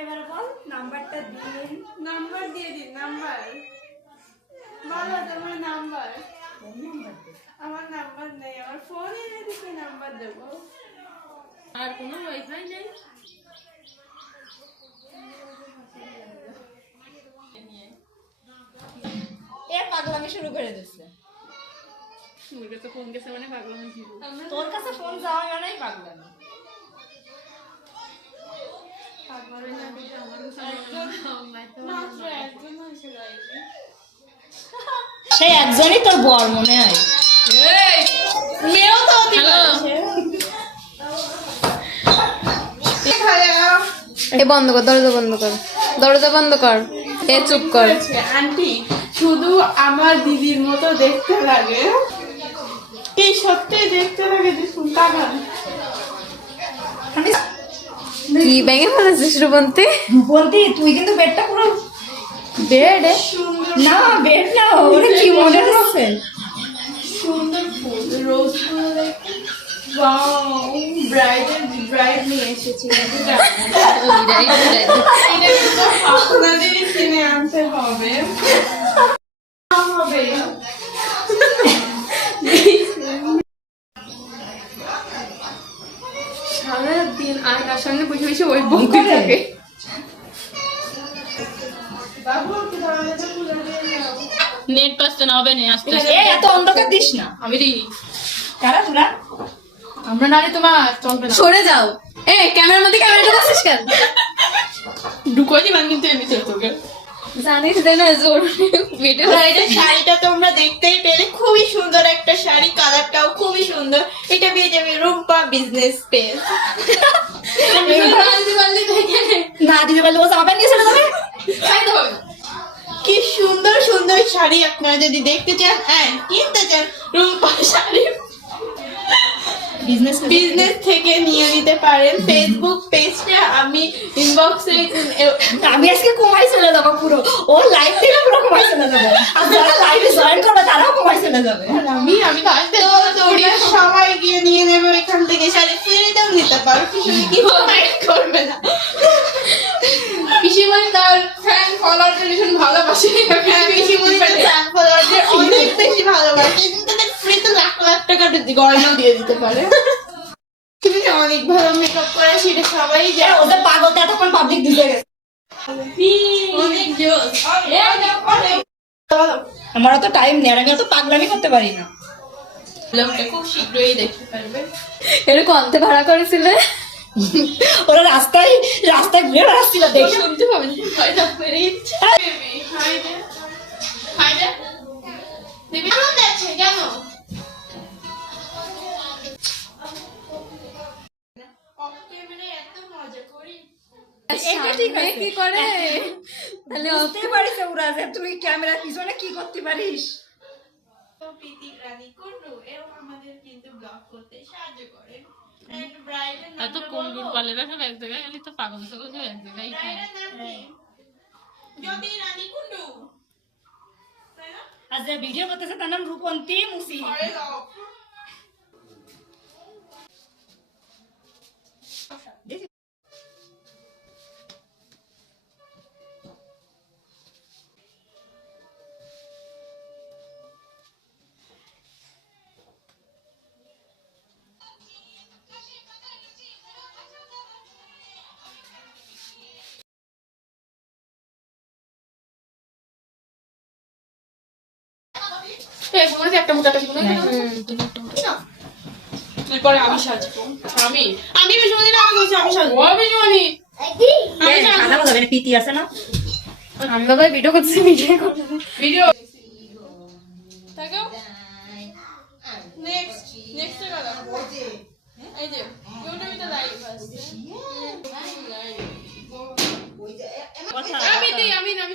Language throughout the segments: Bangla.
এবার বল নাম্বারটা দিন। নাম্বার দিয়ে দিন নাম্বার। বলো তোমার নাম্বার। আমার নাম্বার নেই আমার ফোন এনে নাম্বার দেবো। আর কোনো ওয়াইফাই নেই? এর পাগলামি শুরু করে দিচ্ছে ওর কাছে ফোন গেছে মানে পাগলামি ছিল তোর কাছে ফোন যাওয়া মানেই পাগলামি। সেই একজনই তোর বর মনে হয়। মেয়েও তো এ বন্ধ কর দরজা বন্ধ কর দরজা বন্ধ কর এ চুপ কর। আন্টি শুধু আমার দিদির মতো দেখতে লাগে। এই সত্যি দেখতে লাগে যে তাকান কি ব্যাঙে ফেলেছিস রূপন্তি বলতি তুই কিন্তু বেডটা পুরো বেড? না বেড না ওটা কি মনে হচ্ছে সুন্দর ফুল রোজ ফুল। কিনে আনতে হবে। হবে। সারাদিন আয়নার সামনে বসে বসে ওই বকতে থাকে নেট পাসতে না হবে না আস্তে এ এত অন্ধকার দিস না। আমি দিই। কারা তোরা আমরা নারে তোমার চলবে না। সরে যাও। এ ক্যামেরার মধ্যে ক্যামেরা ঢুকাচ্ছিস কেন? ঢুকোই দিবান কিন্তু এমনি তোকে। জানিস না জোর ভিডিও ব্রাইডের শাড়িটা তোমরা দেখতেই পেলে খুবই সুন্দর একটা শাড়ি কালারটাও খুবই সুন্দর। এটা পেয়ে যাবে রুম্পা বিজনেস পেজ না দিতে পারলে ও জামা নিয়ে চলে যাবে? কি সুন্দর সুন্দর শাড়ি আপনারা যদি দেখতে চান হ্যাঁ কিনতে চান রুম্পা শাড়ি। বিজনেস বিজনেস থেকে নিয়ে নিতে পারেন। ফেসবুক পেজটা ইনবক্সে আমি আজকে কুমাই চলে যাব পুরো। ও লাইভ থেকে পুরো কুমাই চলে যাবে। আর যারা লাইভে জয়েন করবে তারাও কুমাই চলে যাবে। আমি আমি সবাই গিয়ে নিয়ে নেবে এখান থেকে শাড়ি ফ্রিতেও নিতে পারো কি করবে না পিসিমণি তার ফ্যান ফলোয়ারদের ভীষণ ভালোবাসে। হ্যাঁ, পিসিমণি fan follower-দের অনেক বেশি ভালোবাসে। কিন্তু তাদের ফ্রিতে লাখ লাখ টাকা গয়নাও দিয়ে দিতে পারে। অনেক ভালো মেকআপ করে সেটা সবাই জানে। ওদের পাগলটা এতক্ষণ পাবলিক দিতে গেছে অনেক আমার অত টাইম নেই আমি অত পাগলামি করতে পারি না। লোকটা খুব শীঘ্রই দেখতে পারবে। এরকম অন্তে ভাড়া করেছিলে? ওরা রাস্তায় রাস্তায় ঘুরে বেড়াচ্ছিল দেখে। শুনতে পাবে যে হয়তো পেরে হাই হাই মজা করি। কি করে? তাহলে বুঝতে পারিস ওরা যে তুই ক্যামেরার পিছনে কি করতে পারিস? তো প্রীতি রানী কুন্ডু এও আমাদের কিন্তু ব্লগ করতে সাহায্য করে। এন্ড ব্রাইডের নাম এত কম্বুর পালেরা সব এক জায়গায় গেলে তো পাগল সকল সব এক জায়গায় খায়। ব্রাইডের নাম কি? জ্যোতি রানী কুন্ডু। তাই না ভিডিও করতেছে তার নাম রূপন্তী মুসি। একটা না এরপরে আমি সাজবো আমি? আমি বিষ্ণুদিন আগে বলছি আমি সাজবো ও পিসিমণি সাদা যাবে না পিতি আছে না? আমি বাবা ভিডিও করছি ভিডিও ভিডিও তাকাও। নেক্সট নেক্সট কালা এই যে ইউটিউবে লাইভ আসছে আমি দিই আমি আমি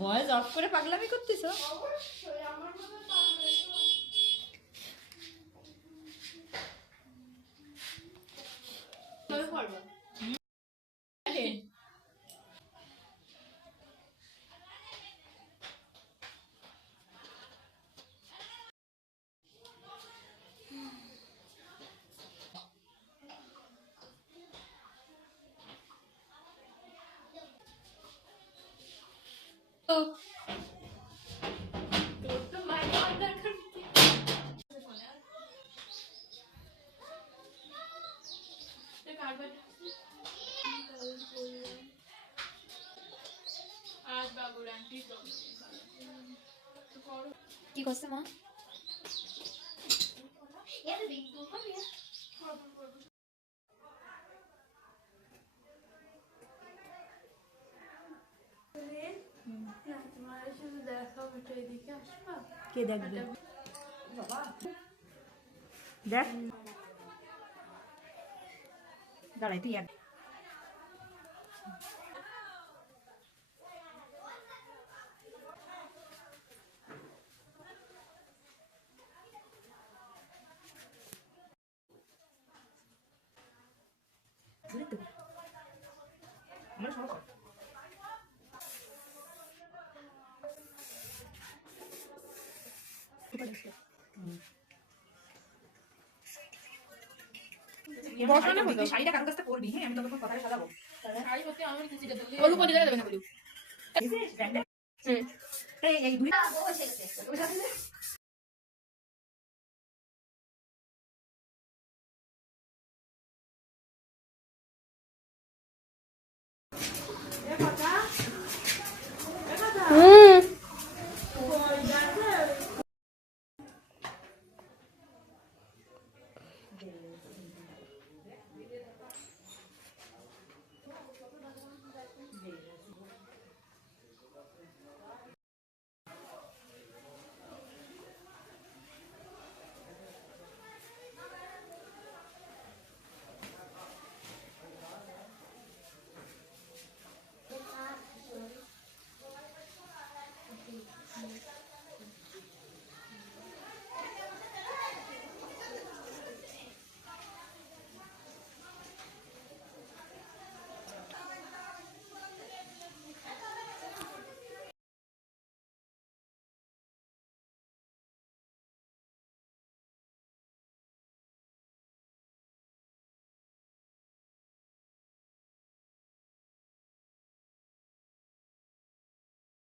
ভয়েস অফ করে পাগলামি করতেছ? আজ কি করছে মা তোমার শুধু দেখাবো একটু এদিকে আসবা কে দেখবে দেখ। দাঁড়াই তুই এক। শাড়িটা কারোর কাছে পরবি হ্যাঁ? আমি তোকে কথাটা সাজাবো। শাড়ি করতে আমার কিছু দেবে বলু কোন দেবে না বলু। এই এই দুই